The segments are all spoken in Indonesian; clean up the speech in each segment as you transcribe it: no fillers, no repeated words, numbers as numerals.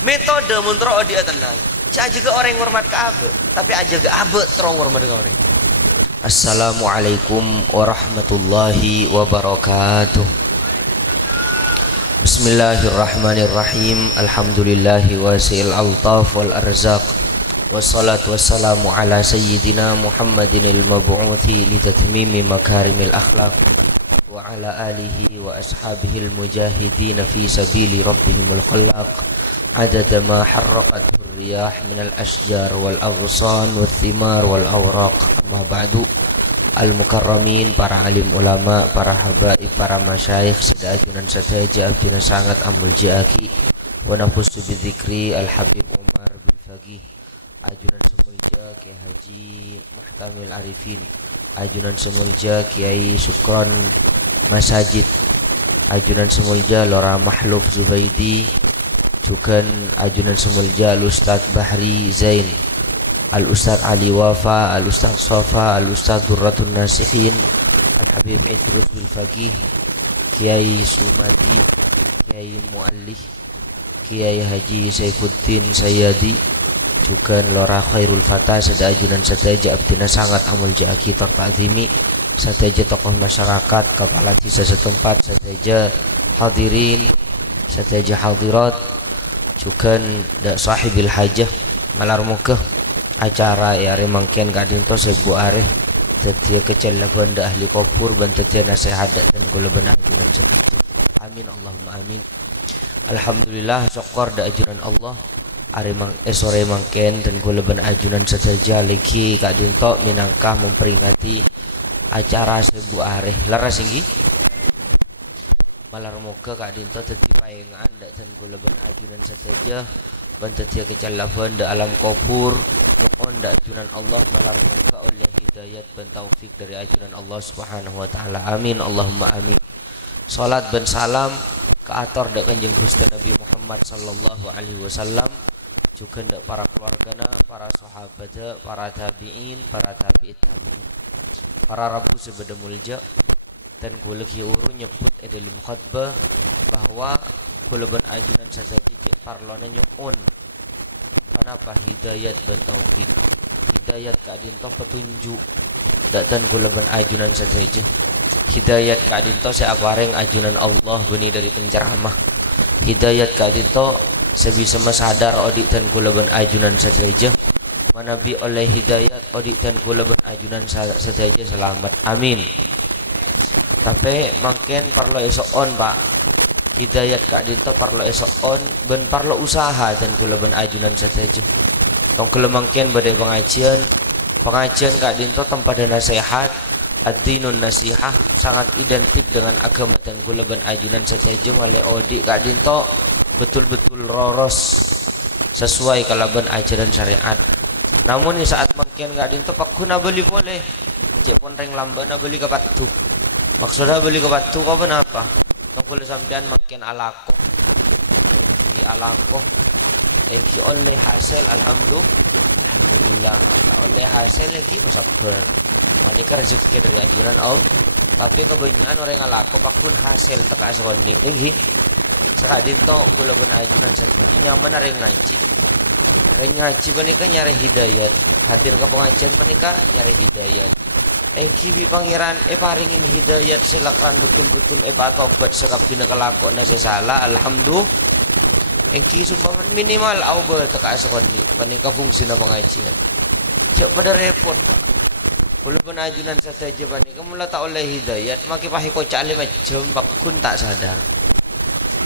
metode muntro dia tenang aja ke orang hormat ke abe tapi aja ke abe terong hormat ke orang. Assalamualaikum warahmatullahi wabarakatuh. Bismillahirrahmanirrahim. Alhamdulillahi wasi'il altaf wal arzaq. Wassalatu wassalamu ala sayyidina Muhammadinil mab'uthi litatmimi makarimil akhlaq wa ala alihi wa ashabihil mujahidin fi sabili rabbihimul khallaq adada ma harraqathu riyah minal ashjar wal aghsan wal thimar wal awraq. Amma ba'du. Al-mukarramin, para alim ulama, para habaib, para masyayikh, sedajunan sataja abdina sangat amul jaki wa nafusu bidzikri al-habib Umar bin Faqih, ajunan semulja Kiai Haji Muhtamil Arifin, ajunan semulja Kiai Sukron Masajid, ajunan semulja Lora Mahluf Zubaidi, juga ajunan semulja Al-Ustadz Bahri Zain, Al-Ustadz Ali Wafa, Al-Ustadz Sofa, Al-Ustadz Durratun Nasihin, Al-Habib Idrus bin Faqih, Kiai Sumati, Kiai Muallih, Kiai Haji Saifuddin Sayyadi, juga Lora Khairul Fatah, sedajunan sataja abdina sangat amul jaki tertazimi, sataja tokoh masyarakat, kepala desa setempat, sataja hadirin, sataja hadirat, juga sahibil hajah malar mukah acara ya remangken kadinto sebu areh tetia kecelakaan da ahli kopur ban tetia nasihat dan kula ben ajunan sedikit. Amin Allahumma amin. Alhamdulillah syukur da ajunan Allah aremang sore mangken dan kula ben ajunan sesaja lagi kadinto minangkah memperingati acara sebu areh laras singgi malar moga kadinto teti payengan da dan kula ben ajunan sesaja bantatia kecalapan da alam kopur on da ajunan Allah malar muka oleh hidayat dan taufik dari ajunan Allah subhanahu wa ta'ala. Amin Allahumma amin. Salat dan salam ke ator da kanjeng Gusti Nabi Muhammad sallallahu alaihi wasallam, juga da para keluargana, para sahabat, para tabi'in, para tabi'it tabi'in, para rabu sebeda mulja dan kula ki uru nyebut dalam khutbah bahwa kula ben ajunan sadaki parlona nyuun kenapa hidayat dan taufik. Hidayat kadinto petunjuk datan kula ben ajunan saja. Hidayat kadinto seapareng ajunan Allah beni dari penceramah. Hidayat kadinto sebisa sadar odik dan kula ben ajunan saja. Manabi oleh hidayat odik dan kula ben ajunan saja selamat. Amin. Tapi makin perlu esok Pak. Hidayat kak dinto parlo esok on ben parlo usaha dan kula ben ajunan satejo tong kelemangken badai pengajian kak dinto tempat dan nasihat ad-dinun nasihah sangat identik dengan agama dan kula ben ajunan satejo oleh odi kak dinto betul-betul roros sesuai kalaban ajaran syariat. Namun di saat mangken kak dinto pakuna beli boleh cek pon reng lambana beli ke patu maksudnya beli ke patu kau apa tungkul sampean makin alako di alako eki oleh hasil alhamdulillah oleh hasil lagi sabar mereka rezeki dari ajaran Allah tapi kebanyakan orang alako pakun hasil teka sekoni lagi sekadin to kula pun ajunan seperti nyaman ring ngaji panika nyari hidayat hadir ke pengajian panika nyari hidayat kibi pangeran paringin hidayat silakan betul-betul tobat sekap dina kelakona salah alhamdulillah ki sumbangan minimal au ba teka sakoni panika fungsina pengajian cek pada repot kula pun ajunan saja panika mula tak oleh hidayat maki pahi kocak 5 jam bakun tak sadar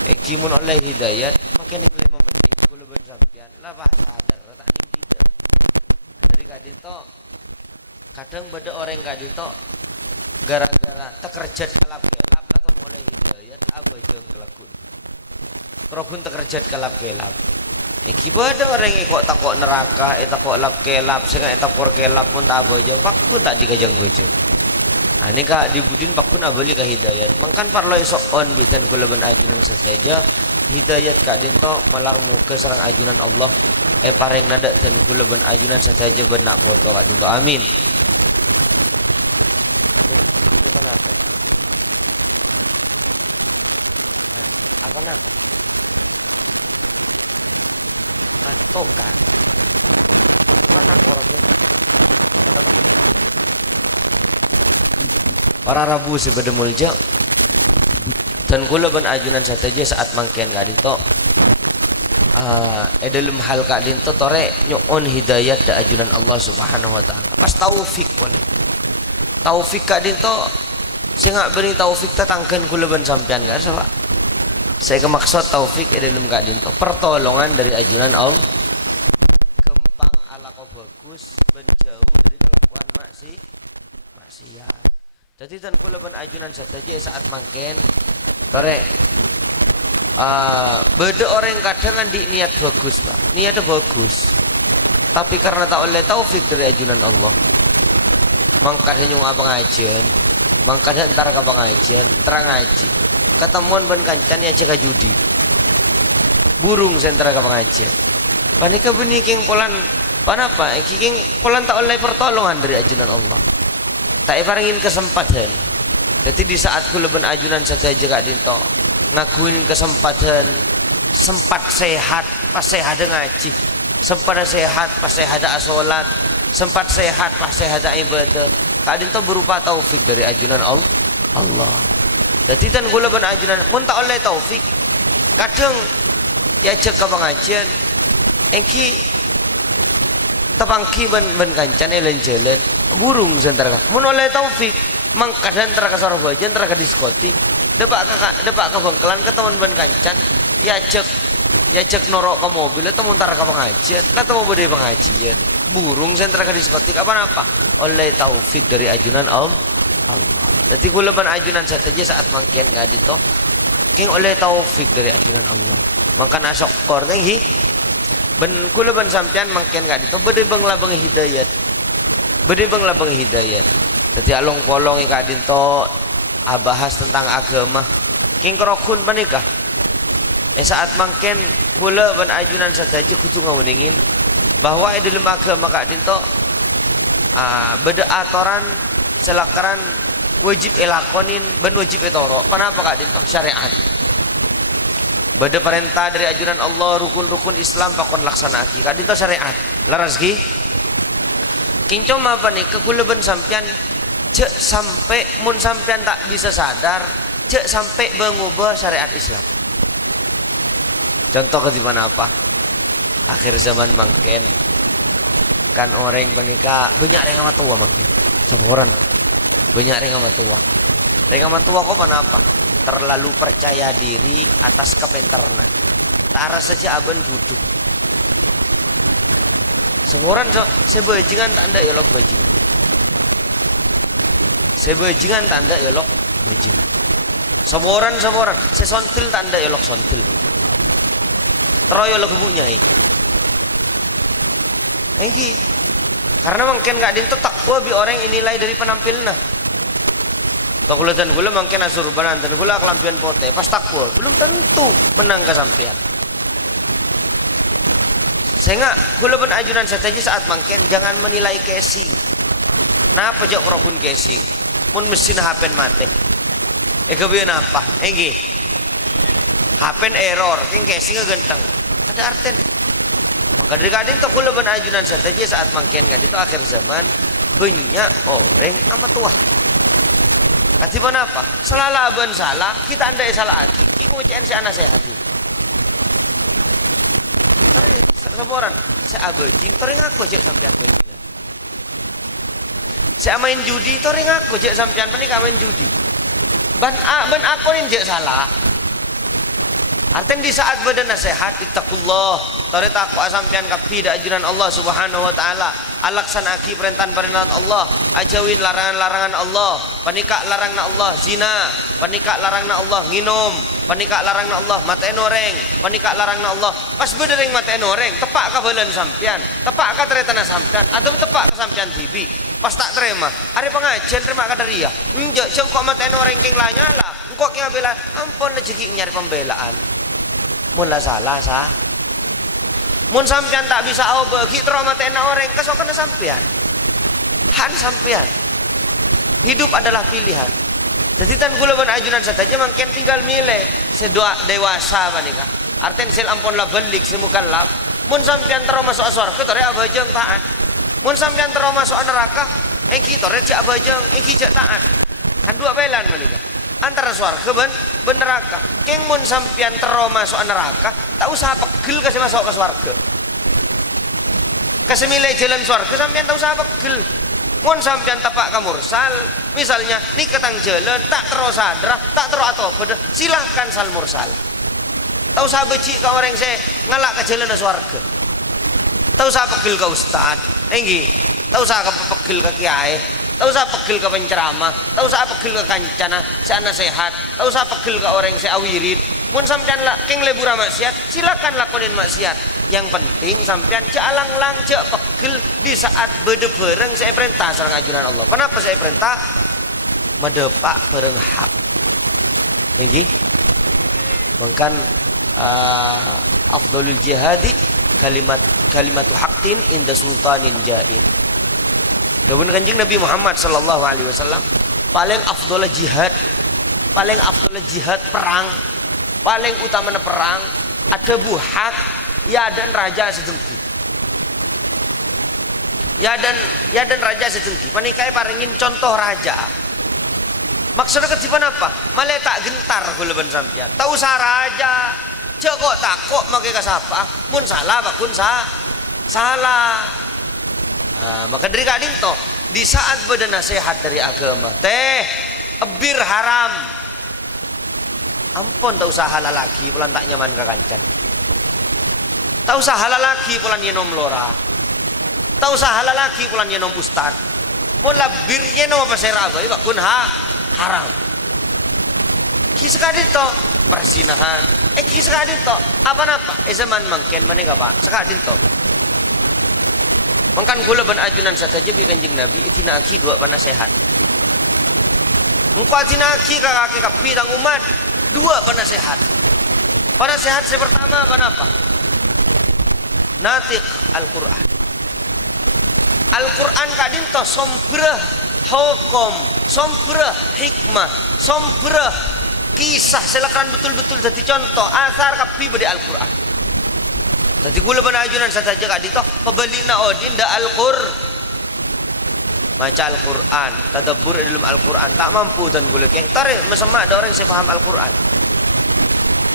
ki mun oleh hidayat makin 5 menit kula ben sampean lah bah sadar tak ning tidak dari kadinto kadang beda orang gak dito gara-gara tekerjat kelap-kelap atau oleh hidayat apa jeng kelakun kerokun tekerjat kelap-kelap iki beda orang kok takok neraka takok lap-kelap sehingga takok kelap pun tak apa jauh pak pun tak dikajang bojor ini kak dibudin pak pun abali ke hidayat mangkan parlo esok on bitan kula ben ajunan saja hidayat kak dinto malar muka serang ajunan Allah pareng nada dan kula ben ajunan saja benak foto kak dinto amin. Apa atau kan mana orang para Rabu sebeda mulja dan kula ban ajunan saja saat mangken gak dito dalam hal kak dinto tore nyon hidayat da ajunan Allah Subhanahu wa taala pas taufik boleh taufik kak dinto saya ngak beri taufik tatangkan kula ban sampean gak sa saya kemaksud taufik dalam kak dinto pertolongan dari ajunan Allah gempang ala kau bagus menjauh dari kelakuan maksiat. Jadi dan kula ban ajunan saja saat mangken tore beda orang kadang di niat bagus pak niatnya bagus tapi karena tak oleh taufik dari ajunan Allah mangkanya nyung apa ngajian mangkanya antara ke pengajian antara ngaji ketemuan ban kancan ya jaga judi burung sentara ke pengajian panika beniking polan panapa kiking polan tak oleh pertolongan dari ajunan Allah tak ibaringin kesempatan. Jadi di saat kula ban ajunan saja gak dinto ngakuin kesempatan sempat sehat pas sehat ngaji sempat sehat pas sehat salat sempat sehat pas sehat ibadah kak dinto berupa taufik dari ajunan Allah. Jadi dan kula ban ajunan mun tak oleh taufik kadang diajak ke pengajian engki tepangki ban kancane lan jalan burung sentara mun oleh taufik mangkadan antara ke Surabaya antara ke diskotik depak ke bengkelan ke teman ban kancan ya cek norok ke mobil atau muntara ke pengajian atau mau berdiri pengajian burung sentara ke diskotik apa oleh taufik dari ajunan Allah. Jadi kula ban ajunan saja saat mangkian gak dito king oleh taufik dari ajunan Allah mangkan asokor tinggi ben kula ban sampean mangkian gak dito berdiri bang hidayat jadi along polong ika dinto bahas tentang agama king kerokun panikah saat mangken kula ban ajunan saja kudu ngawuningin bahwa dalam agama kak dinto beda atoran selakaran wajib elakonin ban wajib etoro kenapa kak dinto syariat beda perintah dari ajunan Allah rukun-rukun Islam pakon laksanaki kak dinto syariat laras ki king cuma apa nih kekulaban sampean cek sampai mun sampean tak bisa sadar cek sampai mengubah syariat Islam. Contoh ke dimana apa akhir zaman mangken kan orang menikah banyak yang amat tua mangken saboran banyak yang amat tua kok kenapa terlalu percaya diri atas kepenterna tara saja aben buduk saboran sebajingan tak ada elok bajingan sebajingan tanda elok bajingan saboran sesontil tanda elok sontil teroyo elok ibunya ini karena mungkin gak dinto takwa bi orang inilai dari penampilnya kalau dan gula mungkin asurban dan gula kelampian pote pas takwa belum tentu menang kesampian sehingga gula pun ajunan saja saat mungkin jangan menilai casing nah apa jauh kerokun casing mun mesin hapen mate kebian apa enggi hapen error king casing genteng ada arten maka dari kadin to kula ban ajunan saja saat mangken kan itu akhir zaman banyak orang amat tua kati mana apa salah ban salah kita andai salah ki kucen si anak sehat saboran saya abejing tering aku cek sampean bajingan saya main judi tering aku cek sampean menikah main judi ban aku nih cek salah artinya di saat badan nasihat ittaqullah tare takwa sampean kapi da ajunan Allah Subhanahu wa taala alaksanaki perintah-perintah Allah ajauin larangan-larangan Allah panika larangna Allah zina panika larangna Allah nginum panika larangna Allah matain oreng panika larangna Allah pas bedereng matain oreng tepak ka beuleun sampean tepak ka taretana sampean atau tepak ka sampean tibi pas tak terima hari pengajian terima ka dari ya enjak kok matain oreng king lanyala engko ki bela ampun rezeki nyari pembelaan mun lah salah sah mun sampean tak bisa au bagi trauma tena orang kesokan sampean han sampean hidup adalah pilihan jadi tan gula ban ajunan saja mungkin tinggal milih sedoa dewasa panika arten sel ampun lah belik semukallaf Mun sampean tero masuk surga tore abajeng taat. Mun sampean tero masuk neraka engki tore cak abajeng engki cak taat. Kan dua belan menika. Antara surga ben neraka. Keng mun sampean tero masuk neraka, tak usah pegel kasih masuk ke surga. Kasih milih jalan surga sampean tak usah pegel. Mun sampean tapak ka mursal, misalnya ni ketang jalan tak terus sadrah, tak terus atau beda, silahkan sal mursal. Tahu usah beci ka orang saya ngalak ke jalan swarga. Tahu usah pegel ka ustad, enggi. Tahu usah pegel ka kiai, tahu usah pegel ka penceramah, tahu usah pegel ka kancana, sana sehat, tahu usah pegel ka orang saya awirid. Mun sampean lak keng lebur maksiat, silakan lakonin maksiat. Yang penting sampean cak alang-lang cak pegel di saat bede bareng saya perintah sareng ajunan Allah. Kenapa saya perintah? Medepak bareng hak. Nggih. Mangkan afdalul jihadi kalimatu haqqin inda sultanin jain. Dawuh Kanjeng Nabi Muhammad sallallahu alaihi wasallam, paling afdal jihad, paling afdal jihad perang, paling utama perang ada buhak ya dan raja sedengki. Ya dan raja sedengki. Panikai paringin contoh raja. Maksudnya ketipan apa? Malah tak gentar kula ben sampean. Tak usah raja. Cek kok takok make kasapa. Mun salah bakun salah. Maka dari kadin to di saat beda nasihat dari agama. Teh ebir haram. Ampun tak usah halal lagi pulan tak nyaman ka kancan. Tak usah halal lagi pulan yenom lora. Tak usah halal lagi pulan yenom ustad. Mun labir yenom apa serabai bakun haram. Ki sekadit to perzinahan. Ki sekadit to apa-apa. Zaman mangken manika Pak. Sekadit to. Mangkan kula ban ajunan saja bi Kanjeng Nabi itina aki dua penasehat. Engko atina aki ka kaki kapi tang umat dua penasehat. Penasehat yang pertama apa? Natiq Al-Qur'an. Al-Qur'an kadin to sombreh hukum, sombreh hikmah, sombreh kisah silakan betul-betul jadi contoh asar kapi bade Al-Qur'an. Jadi kula benajunan saja kadin to pebelina odin da baca Al-Qur'an, tadabbur dalam Al-Qur'an tak mampu dan kula ke tarik mesemak ada orang yang paham Al-Qur'an.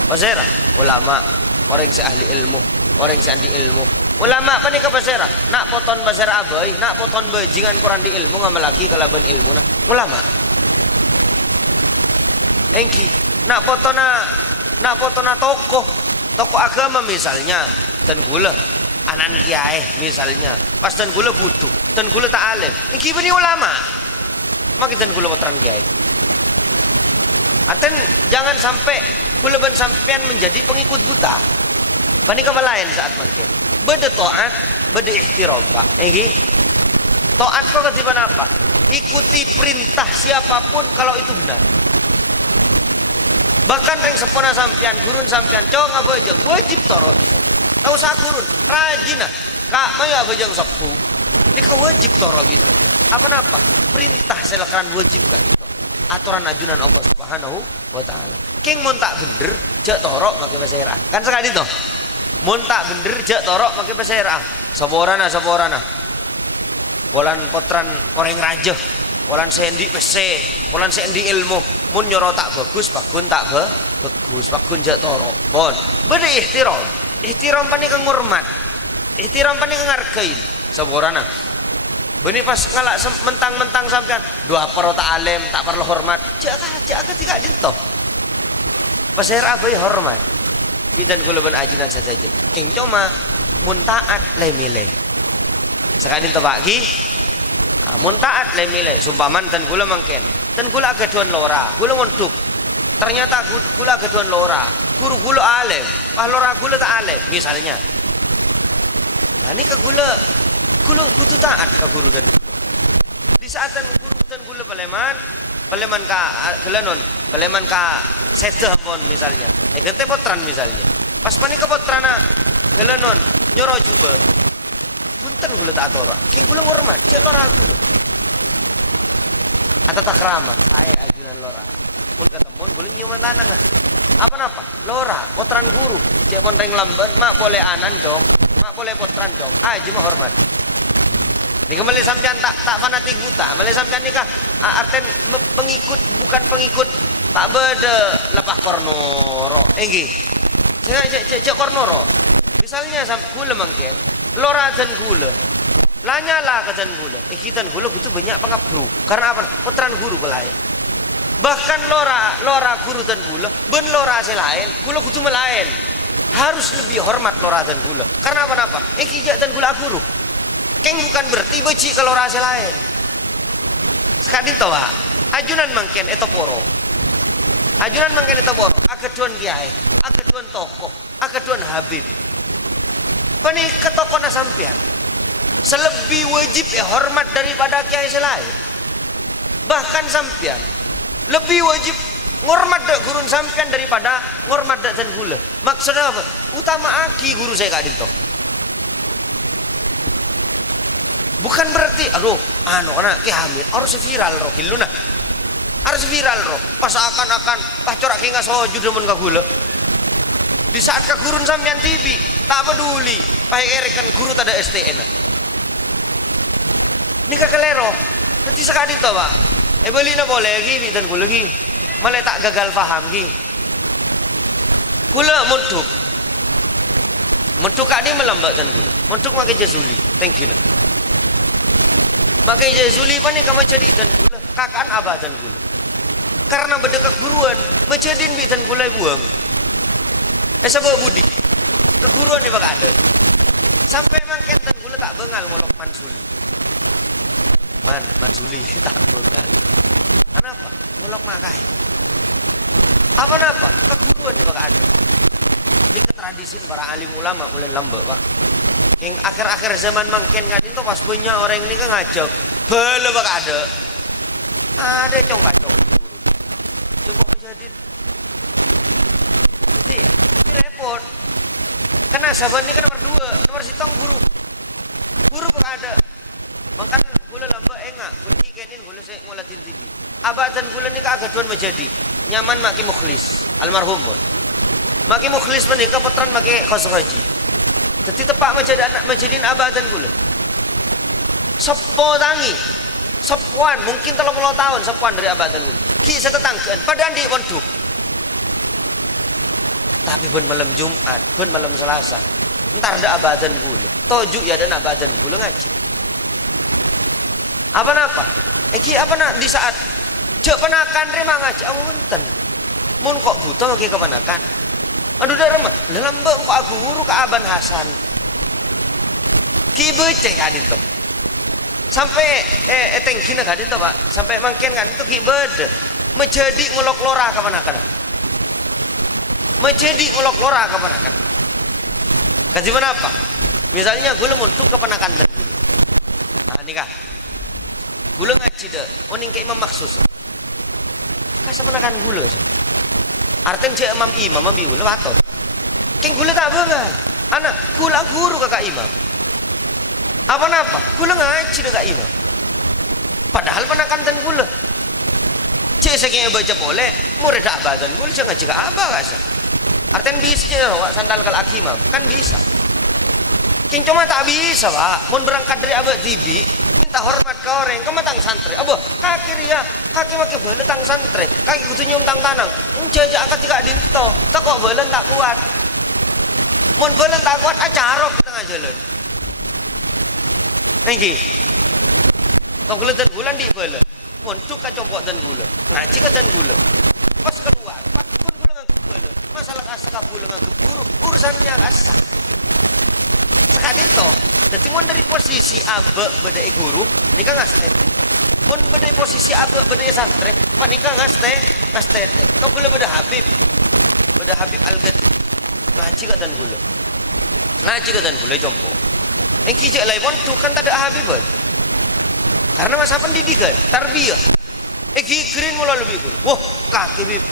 Pasera ulama, orang yang ahli ilmu, orang yang andi ilmu. Ulama apa nih ke pasera? Nak poton pasera abai, nak poton bajingan Quran di ilmu ngamal lagi kalaban ilmu nah. Ulama. Engki, nak potona tokoh agama misalnya dan gula anan kiai misalnya. Pas dan gula butuh, dan gula tak alim. Engki bani ulama. Maka dan gula potran kiai. Aten jangan sampai kula ban sampean menjadi pengikut buta. Panika lain saat mangke. Beda taat, beda ihtiram, Pak. Nggih. Taat kok ketiban apa? Ikuti perintah siapapun kalau itu benar. Bahkan ring sepona sampean, gurun sampean, cong abajeng wajib toro bisa. Tak usah gurun, rajin ah. Kak, maya abajeng sepu. Ini ka wajib toro bisa. Apa-apa? Perintah silakan wajibkan. Aturan ajunan Allah Subhanahu wa taala. King mun tak bener jak torok make pasera. Kan sekali to. Mun tak bener jak torok make pasera. Saborana. Polan potran orang raja. Polan sendi pese, polan sendi ilmu. Mun nyoro tak bagus, bagun tak bagus, bagun jak torok. Pon. Beda ihtiram. Ihtiram pani kang ngurmat. Ihtiram pani kang ngargain. Saborana. Beni pas ngalak mentang-mentang sampean dua perlu tak alim, tak perlu hormat. Jaga tidak dinto. Pasir abai hormat. Bidan kula ban ajunan saja. King cuma mun taat le milih. Sekali to Pak Ki. Mun taat le milih. Sumpaman dan kula mangken. Dan kula gaduhan lora, kula monduk. Ternyata kula gaduhan lora. Guru kula alim, wah lora kula tak alim misalnya. Nah ini ke kula kudu taat ke guru dan di saat guru dan gula paleman ka gelanon paleman ka sedah pon misalnya gente potran misalnya pas pani ke potrana gelanon nyoro coba punten gula tak atora king gula ngormat cek lora gula atau tak keramat saya ajunan lora pun ketemu gula nyiuman tanang lah apa lora potran guru cek pon ring lamban mak boleh anan dong mak boleh potran jauh aja mah hormat. Ini kembali sampean tak fanatik buta, kembali sampean nikah arten pengikut bukan pengikut tak beda lepas kornoro, enggih. Cek kornoro. Misalnya gula mangken, lora dan gula, lanyala ke dan gula, kita gula itu banyak pengabru. Karena apa? Potran guru belai. Bahkan lora guru dan gula, ben lora selain, gula kudu melain. Harus lebih hormat lora dan gula. Karena apa? Kijak dan gula guru. Keng bukan berarti beci ke lora selain. Sekadin tawa, ajunan mangken etoporo. Ajunan mangken etoporo. Akeduan kiai, akeduan tokoh, akeduan habib. Pani ketokona sampean. Selebih wajib hormat daripada kiai selain. Bahkan sampean lebih wajib ngormat dak gurun sampean daripada ngormat dak dan gula. Maksudnya apa? Utama aki guru saya kadin toh. Bukan berarti anak ki hamil harus viral roh kiluna. Harus viral roh. Pas akan pas corak ki ngasoju demen ka gula. Di saat ka gurun sampean tibi, tak peduli. Pahe erekan guru tada STN. Nika kelero. Nanti sekali toh, Pak. Beli na boleh lagi dan gula lagi. Malah tak gagal paham lagi. Gula muntuk. Muntuk kadi melambat dan gula. Muntuk makai jazuli. Thank you. Makai jazuli pani kamu jadi dan gula. Kakan abah dan gula. Karena berdekat guruan, menjadiin bi dan gula buang. Sebab budi. Keguruan ni bak ada. Sampai mangken dan gula tak bengal ngolok mansuli. Mansuli tak bengal. Kenapa? Ngolok makai. Apa? Keguruan ni bak ada. Ini ketradisin para alim ulama mulai lambat, Pak. Yang akhir-akhir zaman mangken kadin tu pas banyak orang ini kan ngajak. Bele bak ada. Ada cong-kacong. Coba menjadi. Jadi repot. Karena sahabat ini kan nomor sitong guru bak ada. Makan gula lamba enggak, gula kenin gula saya ngolatin TV. Abah dan gula ni agak tuan menjadi nyaman maki mukhlis almarhum. Maki mukhlis menikah petran maki khosroji. Jadi tepak menjadi anak menjadiin abah dan gula. Sepo tangi, sepuan mungkin 30 tahun sepuan dari abah dan gula. Ki setetanggaan, padahal di pondok. Tapi pun malam Jumat, pun malam Selasa, entar ada abadan gula. Tojuk ya dan abadan gula ngaji. Apa? Apa nak di saat cek penakan rema ngaji, amunten. Mun kok buta lagi kepenakan. Aduh dah remah, lembek kok aku guru ke Aban Hasan. Ki beceng kadin tu. Sampai tengkina kadin tu Pak. Sampai mangken kadin tu ki bede. Menjadi ngolok lora kepenakan. Menjadi ngolok lora kepenakan. Kasih mana apa? Misalnya gula untuk kepenakan dan gula. Nah nikah. Gula ngaji dah. Oning ke imam maksus. Kasih penakan gula sih. Artinya cek imam ambi gula baton. Keng gula tak bengal. Anak gula guru kakak imam. Apa? Gula ngaji kakak imam. Padahal penakan dan gula. Cek saya baca boleh. Murid tak badan gula cek ngaji kakak abah kasa. Artinya bisa je awak sandal kal akimam kan bisa. King cuma tak bisa Pak. Mun berangkat dari abad tibi minta hormat ke orang. Kau matang santri. Abo kaki ria kaki makai bela tang santri. Kaki kudu nyium tang tanang. Jajak akak tidak dinto. Tak kok bela tak kuat. Mun bela tak kuat acarok di tengah jalan. Nengki. Tong dan bulan di bela. Mun cuk kacompok dan gula. Ngaji ka dan gula. Pas keluar. Pakun gula ngaku bela. Masalah asak gula ngaku guru urusannya asak. Sekali itu, jadi mun dari posisi abe bedai guru, nikah ngastet. Mun bedai posisi abe bedai santri, panika ngastet. Kau gula beda Habib Al-Ghazali, ngaji ke dan gula jompo. Engki je lain pun tu kan tak ada Habib. Karena masa pendidikan, tarbiyah. Engki green mula lebih gula. Wah kaki bib.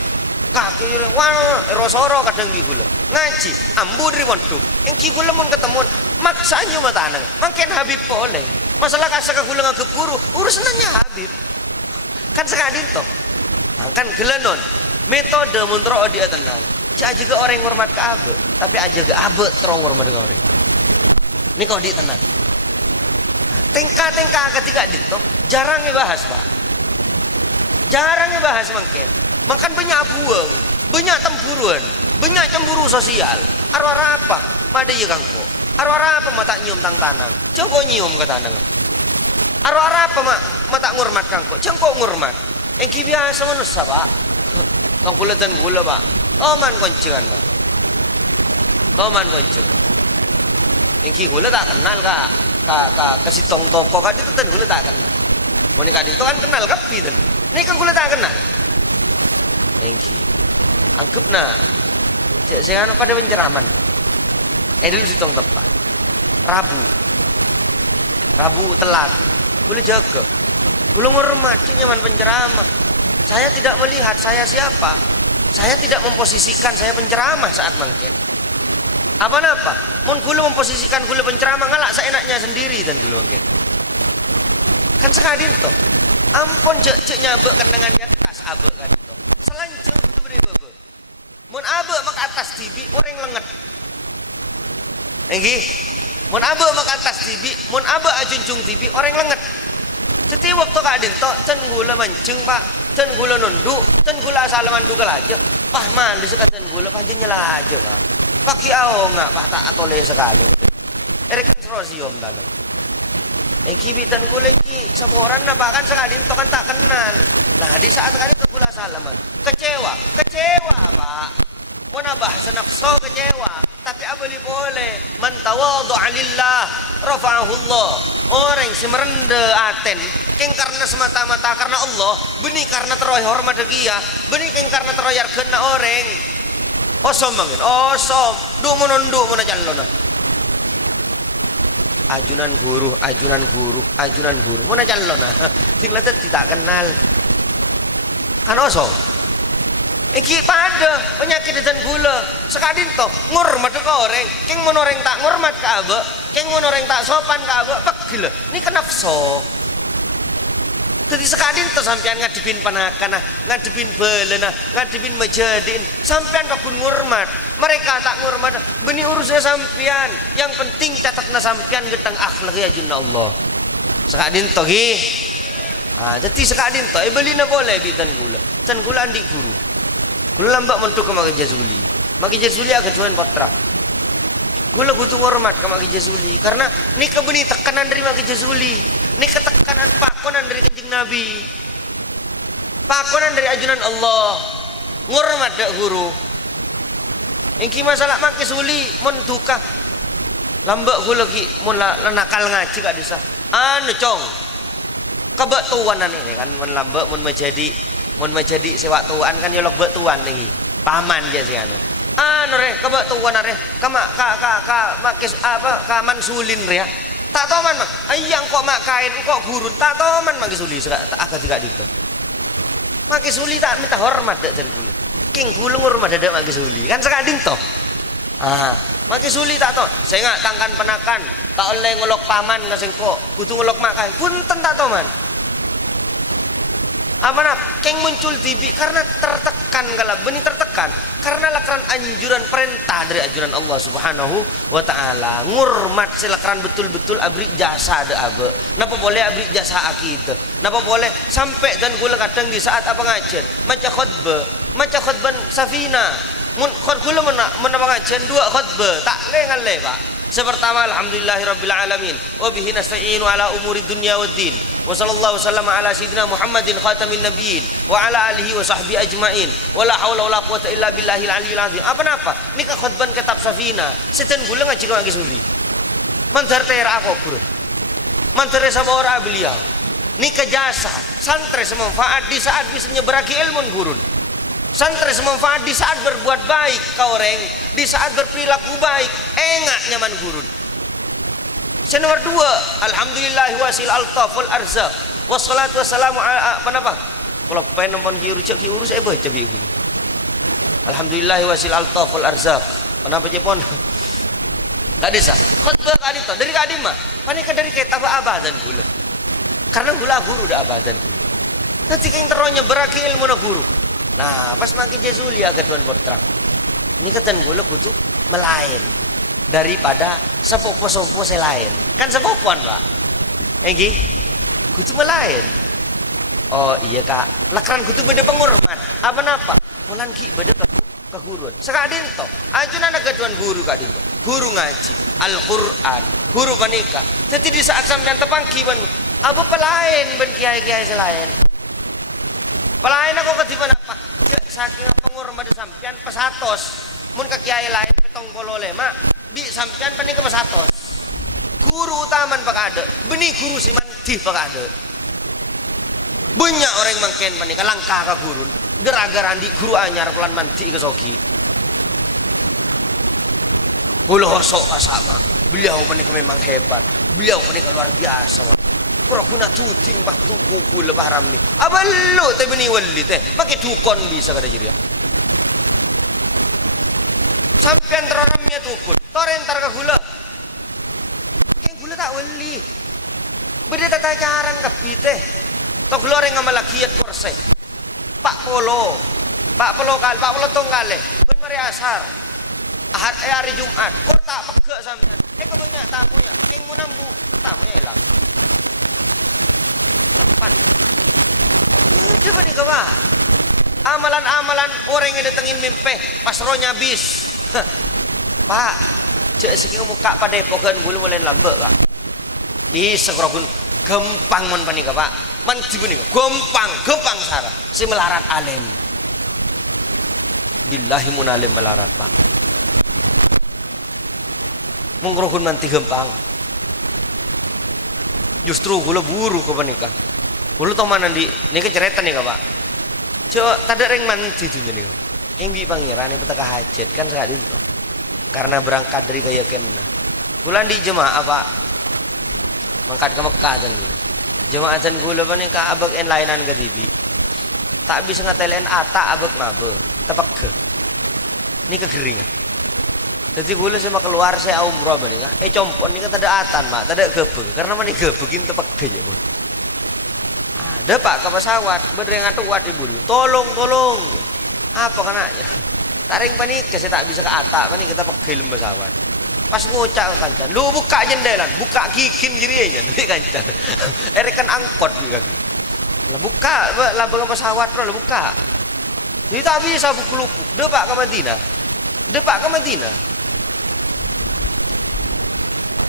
Kaki wah rosoro kadang bi gula ngaji ambu dari pondok engki gula mun ketemu maksanya mata anak makin Habib boleh masalah kasar gula ngagep guru urusannya Habib kan sekadin toh kan gelanon metode muntro dia tenang cak juga orang hormat ke abe tapi aja ke abe terong hormat ke orang Ini kau di tenang. Tengka ketika itu jarang dibahas, Pak. Jarang dibahas mungkin. Makan banyak buang, banyak temburuan, banyak cemburu sosial. Arwah apa? Pada iya kangko. Arwah apa mata nyium tang tanang? Cengko nyium ke tanang. Arwah apa mata ngurmat kangko? Cengko ngurmat. Yang biasa manusia, Pak. Kang kula dan gula, Pak. Toman koncengan, Pak. Toman konceng. Yang gula tak kenal ka si tong toko kan itu tan gula tak kenal. Mau nikah itu kan kenal kapi tan. Ini kan gula tak kenal. Engki. Anggap na. Saya pada penceraman. Dulu si tong tepat. Rabu telat. Gula jaga. Gula ngormat nyaman penceramah. Saya tidak melihat saya siapa. Saya tidak memposisikan saya penceramah saat mangket. Apa-apa? Mun gula memposisikan gula penceramah ngalak seenaknya sendiri dan gula mangket. Kan sekadin toh. Ampun cek nyabek kendangan di atas abek kan itu. Selanceng itu beri bebe. Mun abek mak atas tibi orang lenget. Enggi. Mun abek mak atas tibi, mun abek ajuncung tibi orang lenget. Jadi waktu kadin toh ten gula mancing, Pak. Ten gula nunduk, ten gula asalaman dugal aja. Pah man disekaten gula pah nyela aja, Pak. Paki ao nggak Pak tak atole sekali. Erekan serosium tanang. Kibitan gula ki saporan na bahkan sekadin to kan tak kenal. Nah di saat kali itu gula salaman. Kecewa, Pak. Mau nabah senafso kecewa. Tapi abali boleh. Man tawadhu'a lillah rafa'ahu Allah. Orang si merende aten keng karena semata-mata karena Allah, benih karena teroy hormat dia, benih keng karena teroyar kena orang. Osom mangin, osom. Du menunduk menajallona. Ajunan guru. Mana calon tinggal tidak kenal. Kan oso. Iki pada penyakit dan gula. Sekadin toh ngurmat ke orang. Keng menoreng tak ngurmat ke abe. Keng menoreng tak sopan ke abe. Pak gila. Ini kenafso. Jadi sekadin tuh sampean ngadepin panakan, ngadepin belen, ngadepin majadin, sampean kakun ngurmat. Mereka tak ngurmat, benih urusnya sampean. Yang penting catatna sampean getang akhlak ya junna Allah. Sekadin toh gi. Jadi sekadin toh, beli na boleh bitan gula. Can gula andik guru. Gula lambak mentuk ke maki jazuli. Maki jazuli agak tuan potra. Gula butuh ngurmat ke maki jazuli. Karena ini kebenih tekanan dari maki jazuli. Ini ketekanan pakonan dari kanjeng Nabi, pakonan dari ajunan Allah, ngurmat dak guru. Engki masalah make suli mun duka lambak gula ki mun nakal ngaji gak desa. Cong. Kebek tuanan ini kan mun lambak mun menjadi sewa tuan kan ya lok bek tuan nih. Paman dia sih anu. Re kebek tuan re ka makis apa ka mansulin re ya. Tak toman mak, ayang kok mak kain kok gurun tak toman mak suli agak tidak gitu. Mak suli tak minta hormat dak jan kula. King kula ngurmat dak mak suli kan sekading toh. Mak suli tak toh. Saya nggak tangkan penakan, tak oleh ngelok paman ngasing kok, kudu ngelok mak kain. Punten tak toman. Apa nak? Keng muncul tibi karena tertekan kala benih tertekan karena lakaran anjuran perintah dari ajuran Allah Subhanahu wa taala. Ngurmat silakaran betul-betul abri jasa ada abe. Napa boleh abri jasa akid? Napa boleh sampai dan gula kadang di saat apa ngajen maca khutbah safina. Mun gula menapa ngajen dua khutbah tak lengan le Pak. Sepertama alhamdulillahirabbil alamin wa bihi nasta'inu ala umuri dunya waddin wa sallallahu wasallama ala sayyidina Muhammadin khatamin nabiyyin wa ala alihi wa sahbihi ajmain wa la haula wa la quwata illa billahil aliyyil azim. Apa nikah khutbah kitab safina seten gula ngaji lagi suri mantar tera aku bro mantar sama orang beliau nikah jasa santri semanfaat di saat bisa nyeberaki ilmu gurun. Santri semanfaat di saat berbuat baik kau orang, di saat berperilaku baik, enak nyaman gurun. Nomor 2, alhamdulillah wasil altaful arzaq. Wassalatu wassalamu apa? Kalau pengen nonton urus baca bi. Alhamdulillah wasil altaful arzaq. Kenapa Jepon? Gak bisa. Khutbah kadi to dari kadi mah. Panika dari kitab abadan gula. Karena gula guru udah abadan. Nanti keng teronya beraki ilmu na guru. Nah, pas makin jazuli agak tuan berterang. Ini katan gula kutu melain. daripada sepupu-sepupu selain. Kan sepupuan, Pak. Nggih. Kudu lain. Oh iya Kak, lakran kudu beda penghormat. Apa napa? Polan ki beda ke gurun. Sekadin to. Ajunan agaduan guru Kak Dinto. Guru ngaji, Al-Qur'an, guru panika. Jadi di saat sampean tepangki ban apa pelain ben kiai-kiai selain. Pelain aku ketiban apa? Saking penghormat sampean pesatos. Mun ke kiai lain petong kolole mak di sampean panika pesatos. Guru utaman pak ada. Benih guru si mantih pak ada. Banyak orang mangken panika langkah ka gurun. Gara-gara di guru anyar pelan manti ke soki. Kulo hosok sama. Beliau panika memang hebat. Beliau panika luar biasa. Kuro guna tuting pak tuku kula param ni. Abalo teh beni wali teh. Pakai dukon bisa kada jadi. Sampean teroramnya tukun. Torentar ka gula. Keng gula tak wali. Beda tata caran kapi teh. Tok loreng ngamalakiat korse. Pak Polo tunggal ben mari asar. Hari Jumat, kor tak peke sampean. Ketunya tamunya, king munambu, tamunya hilang. Kapan? Coba nih kawa. Amalan-amalan orang yang datengin mimpi pas rohnya bis. Pak, cek segi muka pada epokan gulu mulai lambe Kak. Di sekrokun gampang mon panika Pak. Manti benih, gampang sara. Si melarat alim. Billahi mun alim melarat Pak. Mengkrokun manti gampang. Justru gula buru ke panika. Gula tau mana di, ini keceretan nih Pak. Coba tada reng manti tuh nih. Yang di pangeran yang petaka hajat kan sekali itu. Karena berangkat dari keyakinan. Gula di jemaah Pak. Mangkat ke Mekah kan gitu. Jemaatan gula panik ka abag en lainan ka dibi. Tak bisa ngatelen ata abag mabe. Tepak ke. Ni kegering. Jadi gula sama keluar saya umroh panik ka. Compon ni kan tada atan mak, tada gebe. Karena mani gebegin tepak ke je. Ada Pak ke pesawat, berdeng atuat ibu. Tolong. Apa kananya? Taring panik saya tak bisa ke ata panik kita pakai lem pesawat. Pas ngocak ke kancan, lu buka jendelan, buka kikin jirinya, nih kancan. Erekan angkot di kaki. Lah buka, lah bang pesawat lo buka. Jadi tak bisa buku lupuk. Depak ke Madinah.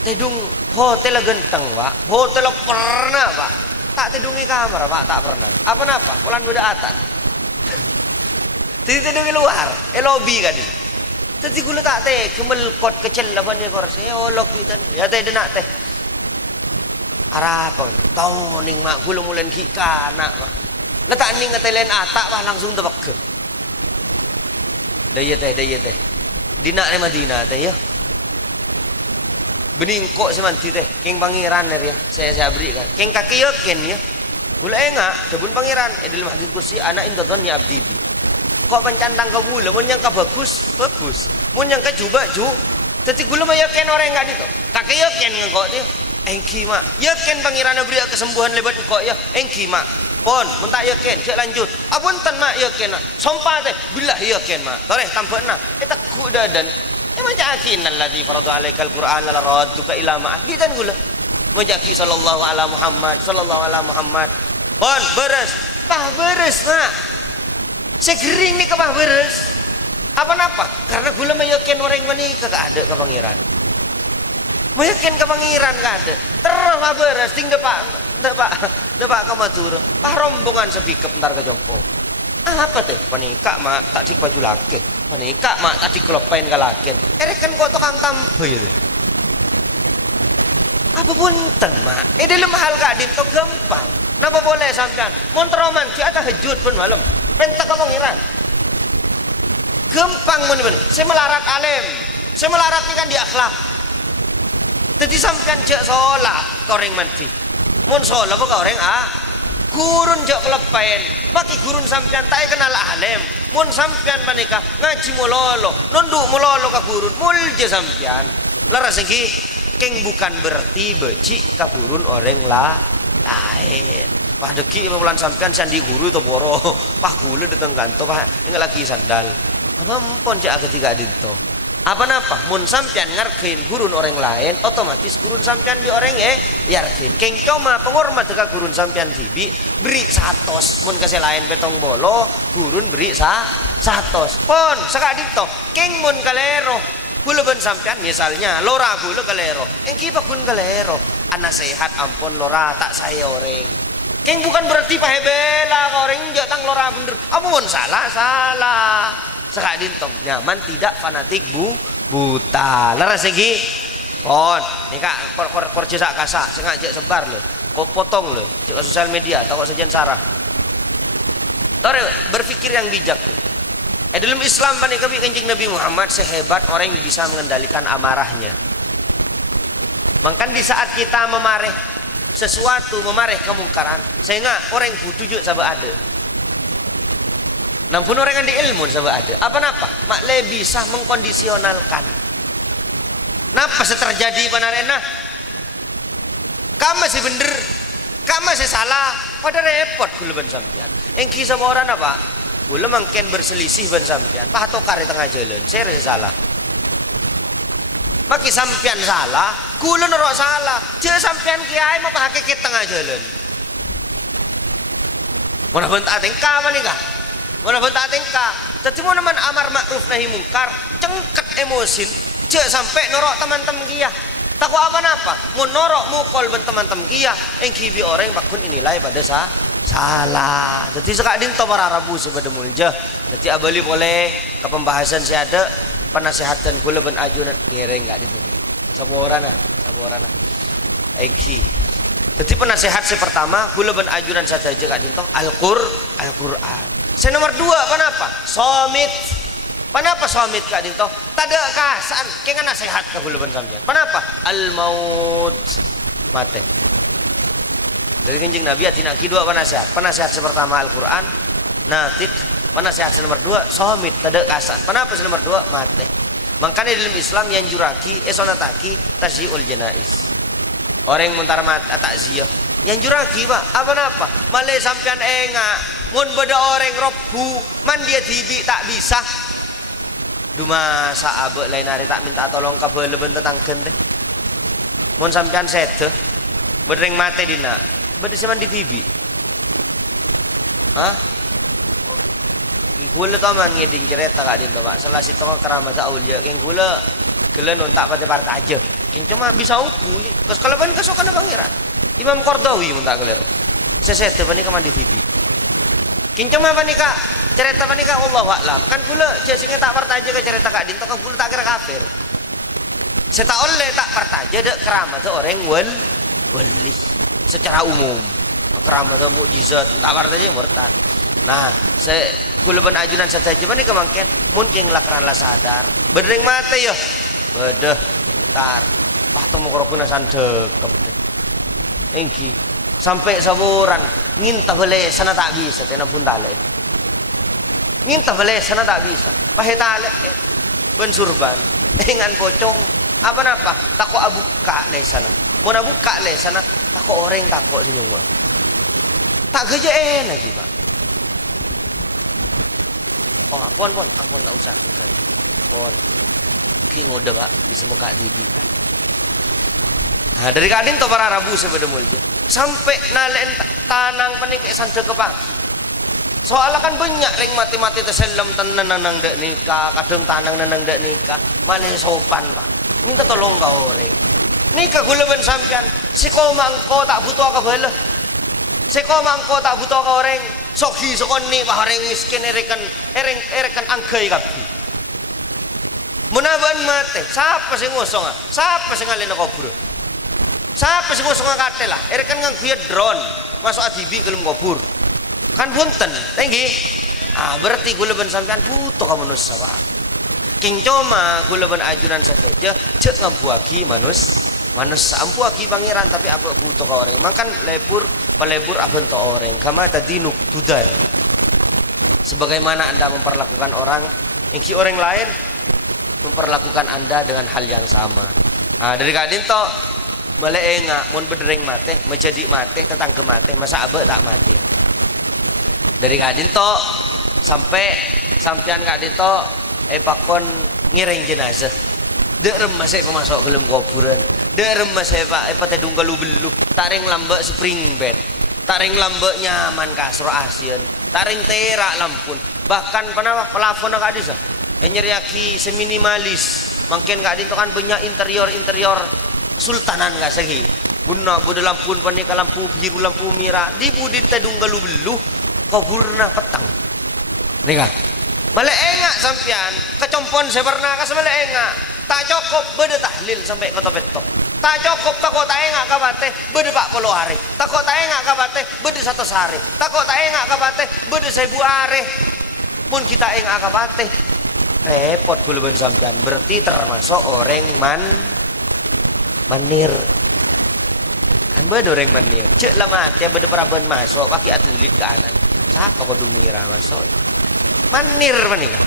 Tedung hotel genteng Pak, hotel pernah Pak. Tak tedungi kamar Pak, tak pernah. Apa napa? Pulang bedaan. Jadi tedungi luar, lobby kan itu. Tadi gula tak teh kemel kot kecil lah banyak korsi. Lok kita. Ya teh denak teh. Arah apa? Tahu ning mak gula mulen kika nak. Letak ning ngetelen atak bah langsung tebak ke. Daya teh. Dinak ni Madinah teh ya. Bening kok semanti teh. Keng pangeran ya. Saya beri kan. Keng kaki ya ken ya. Gula enggak. Jebun pangeran. Edil mahdi kursi anak indodon ya abdi. Kok pencantang ke gula, mun yang ke bagus, mun yang ke juba. Jadi gula mah yakin orang enggak gitu. Kakek yakin engkau dia, engki mak, yakin pangeran beri kesembuhan lebat engkau ya, engki mak. Pon, mun tak yakin, cek lanjut. Apunten mak yakin mak, sumpah teh, billah yakin mak. Toreh tampakna, tak kudadan. Majakin alladzi farada alaikal Qur'an la radduka ila ma. Gitan gula. Majaki sallallahu ala Muhammad. Pon, beres. Pah beres mak. Segering ni kebah beres. Apa napa? Karena gula meyakin orang ini kagak ada ke pangeran. Meyakin ke pangeran kagak ada. Terus beres tinggal depak ke matur. Pah rombongan sepikep ntar ke jompo. Apa teh? Panika mak tak dik baju laki. Panika mak tak dikelopain ke laki. Kan kok tukang tampo ya deh. Apa punten mak? Dalam hal kadin to gampang. Napa boleh sampean? Montroman ki ada hejut pun malam. Pentak ke pangeran. Gampang bener. Saya melarat alim. Saya melarat ni kan di akhlak. Jadi sampean jak sholat ke orang mati. Mun sholat apa ke orang gurun jak kelepain. Bagi gurun sampean tak kenal alim. Mun sampean panika ngaji mololo, nunduk mololo ke gurun. Mulje sampean. Laras iki keng bukan berarti becik ke gurun orang lain. Wah deki bulan sampean sandi guru to boro. Pah gula datang kantor pah enggak lagi sandal. Apa empon cak ketika dinto. Apa napa? Mun sampean ngarkein gurun orang lain, otomatis gurun sampean bi orang yarkein. Keng coma penghormat ka gurun sampean tibi beri 100. Mun kasih lain petong bolo, gurun beri 100. Pon saka dito, keng mun kalero. Kula ben sampean misalnya lora kula kalero. Engki pa kun kalero. Anak sehat ampun lora tak saya orang. Keng bukan berarti pahebela ka orang jatang lora bener. Ampun salah. Saka dintong nyaman tidak fanatik buta laras lagi pon nih kak kor cesak kasak sengaja sebar lo kau potong lo cek sosial media tahu sajian sarah tore berpikir yang bijak dalam Islam panik kami kencing Nabi Muhammad sehebat orang yang bisa mengendalikan amarahnya. Mangkan di saat kita memareh sesuatu memareh kemungkaran sehingga orang butuh juga sabar ada. Nampun orang yang di ilmu sahabat ada. Apa-apa? Mak le bisa mengkondisionalkan. Napa terjadi panarena? Kamu masih bener, kamu masih salah. Pada repot kula ban sampean. Engki sama orang apa? Kula mangken berselisih ban sampean. Pah tokar di tengah jalan. Saya rasa salah. Maki sampean salah, kula norok salah. Cek sampean kiai mau pakai ke tengah jalan. Mana bentak tingkah apa nih kah? Mana bentak tingkah, jadi mau neman amar makruf nahi mungkar, cengket emosin, cek sampai norok teman-teman kia. Takut apa-apa, mau norok mukol ben teman-teman kia, engki bi orang bakun inilai pada salah. Jadi sekadin to mararabu sebeda mulja. Jadi abali boleh ke pembahasan si ada penasihatan kula ben ajunan ngereng enggak dinto. Saborana. Engki. Jadi penasihat pertama kula ben ajunan saja kak dinto Al-Qur'an. Saya nomor 2 kenapa? Somit. Kenapa somit kak dinto? Tada kasan, kengan nasihat ka huluban sampean. Kenapa? Al maut mate. Dari kencing Nabi atina kedua penasihat. Penasihat pertama Al-Qur'an, natik. Penasihat nomor 2 somit, tada kasan. Kenapa nomor 2 mate? Makanya dalam Islam yang juraki sonataki tasyiul janais. Orang muntar mata takziah. Yang juraki pak, apa? Malay sampean enga. Mun beda orang robbu man dia tibi tak bisa duma saabek lain hari tak minta tolong ka beule ben tetanggen teh mun sampean sede bedreng mate dina beda seman di tibi hah kula taman ngeding cerita kak dinto pak salah situ keramat aulia keng kula gelen untak partai aja keng cuma bisa utuh kes kalaban kesokan pangeran Imam Qardawi mun tak kelero sesede bani kaman di tibi kincuma apa nih kak cerita apa nih kak Allah wa'lam kan pula jasingnya tak partaja ke cerita kak dinto kan pula tak kira kafir saya tak oleh tak partaja dek keramat orang wali secara umum keramat mukjizat tak partaja murtad. Nah saya kula ben ajunan saja mana kemangken mungkin lakaran lah sadar bedeng mate yo bedeh tar pah temu korokuna sandek engki sampai saburan ngintah boleh sana tak bisa tena pun tale ngintah boleh sana tak bisa pahe tale ben surban dengan pocong apa takut abuka le sana mau buka le sana takut orang takut senyum tak kerja enak sih pak oh ampun tak usah pon ki ngode pak bisa muka TV. Nah dari kadin to para rabu sebeda mulja sampai nalen tanang panik sande ke pagi soalnya kan banyak ring mati-mati terselam tenang dek nikah kadang tanang nenang dek nikah malah sopan pak minta tolong kau orang nikah gula ben sampean si kau mangko tak butuh ka bala si kau mangko tak butuh ka orang soki sokoni pak orang miskin erekan angkai kapi munaban mate siapa sing ngosong siapa sing ngalena kubur siapa sih ngosong kate lah erekan ngangguya drone masuk adibi ke dalam kubur kan punten tinggi berarti gula ben sampean butuh ka manusia pak king coma gula ben ajunan saja cek ngampuaki manusia ampuaki pangeran tapi apa butuh ka orang makan pelebur aben to orang kama tadi nuktudan sebagaimana anda memperlakukan orang engki orang lain memperlakukan anda dengan hal yang sama. Dari kadin to boleh enggak mun bedereng mate menjadi mate tetangga mate masa abe tak mati dari kadin to sampai sampean kadin to pakon ngiring jenazah. Dek remas masuk ke dalam kuburan. Dek remas pak tedung galu belu. Taring lambek spring bed. Taring lambek nyaman kasur ASEAN. Taring terak lampun. Bahkan pernah pelafon kak disa. Nyeriaki seminimalis. Mungkin kak itu kan banyak interior sultanan gak segi. Buna bude lampun panika lampu biru lampu merah. Di budin tedung galu belu. Kuburna petang. Nika. Malah engak sampean kecompon seberna ka malah engak. Tak cukup bede tahlil sampai ke topet-top. Tak cukup takut tak engak ka bate bede 40 hari. Takut tak engak ka bate bede 100 hari. Takut tak engak ka bate bede 1000 hari. Mun kita engak ka bate repot kula ben sampean. Berarti termasuk orang manir. Kan bede orang manir. Cek lah mati bede paraban masuk pakai atulit ke anan. Siapa kudu ngira masuk? Manir menikah.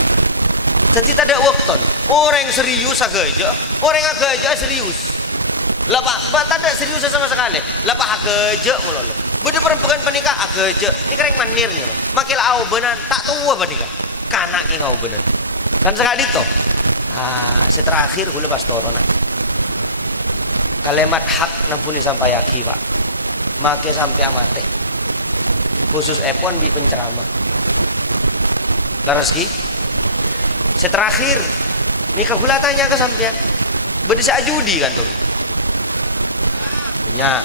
Jadi tak ada waktu. Orang serius aja. Orang aja serius. Lepas tak ada serius sama sekali. Lepas aja mulai. Beda perempuan penikah aja. Ini keren manirnya. Makil au benan tak tua penikah. Kanak ki ngau benan. Kan sekali toh. Seterakhir hulu pastorona. Kalimat hak nampuni sampai aki pak. Make sampai amate. Khusus epon di penceramah. Laras ki. Seterakhir ini kagula tanya ke sampean. Bede saya judi kan tuh. Punya.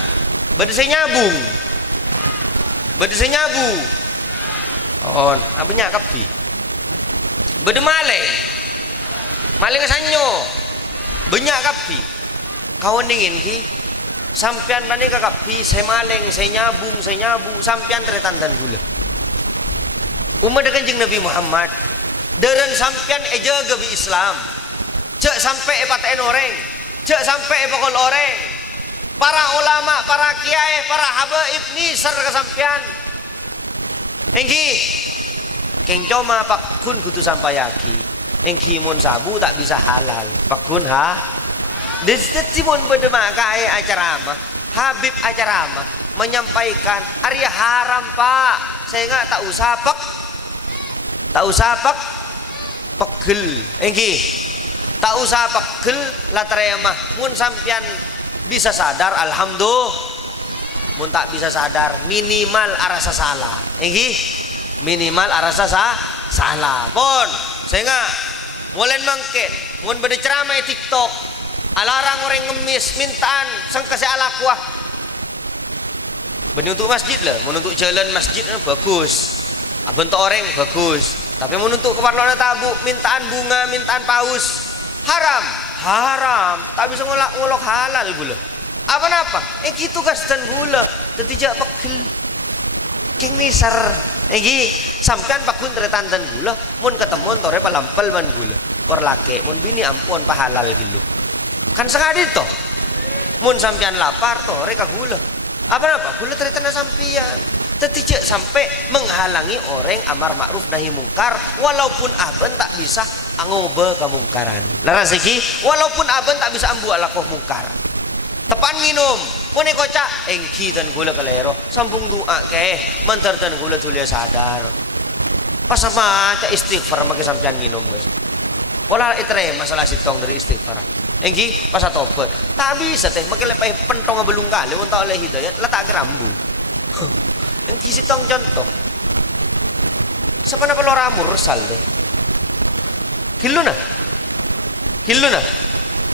Bede saya nyabung. Bede saya nyabu. Oh, abenya kapi. Bede maling. Maling sanyo. Banyak kapi. Kawan dingin ki. Sampean bani ke kapi, saya maling, saya nyabung, sampean teretandan gula. Umat dengan Nabi Muhammad. Deren sampean jaga bi Islam. Cek sampai paten orang. Cek sampai pokol orang. Para ulama, para kiai, para habaib nisar ke sampean. Engki keng coma pakun kudu sampai yaki. Engki mun sabu tak bisa halal. Pakun ha. Destet mun bedema kai acara mah. Habib acara mah menyampaikan Arya haram pak. Saya enggak tak usah pegel engki tak usah pegel latrema mun sampean bisa sadar alhamdulillah mun tak bisa sadar minimal arasa salah engki minimal arasa salah pun sehingga mulai mangket mun bade ceramah TikTok alarang orang ngemis mintaan sengkase alakuah benih untuk masjid lah untuk jalan masjid bagus bentuk orang bagus. Tapi menuntut keperluan tabu, mintaan bunga, mintaan paus, haram, tak bisa ngolok halal gula. Apa? Gitu kasdan gula, tetijak pegel, keng nisar, sampean pakun teretandan gula, mun ketemu tore palampal ban gula, kor lake, mun bini ampun pahalal gilu. Kan sekali toh, mun sampean lapar tore kagula. Apa? Gula teretandan sampean. Tidak sampai menghalangi orang amar ma'ruf nahi mungkar walaupun aben tak bisa ngobe kemungkaran. Laras iki walaupun aben tak bisa ambu alakoh mungkar. Tepan minum, mone kocak engki dan gula kelero, sambung doa ke, mantar dan gula tulia sadar. Pas sama aja istighfar maki sampean minum guys. Pola itre masalah sitong dari istighfar. Engki pas tobat. Tak bisa teh maki lepay pentong belung kali untuk oleh hidayat letak kerambu. Yang kisi tong contoh siapa nama lora mursal deh hilu na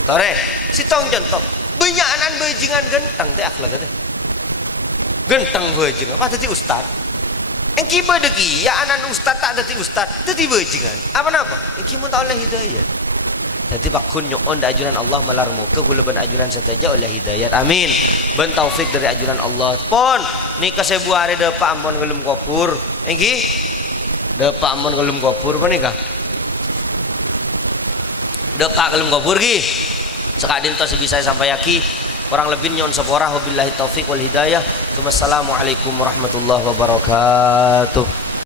tore si tong contoh banyak anan bajingan genteng teh akhlak teh genteng bajingan apa tadi ustad yang kiba deki ya anan ustad tak tadi ustad tadi bajingan apa yang kimun tak oleh hidayat. Jadi pakun nyon da ajunan Allah malarmu kegulaban ajunan saja oleh hidayat amin ben taufik dari ajunan Allah pon nikah sebuah hari depa ampun gelum kopur engki depa ampun gelum kopur apa nikah depa gelum kopur ki sekadin to sebisa sampai yaki kurang lebih nyon seporah wabillahi taufik wal hidayah. Wassalamualaikum warahmatullahi wabarakatuh.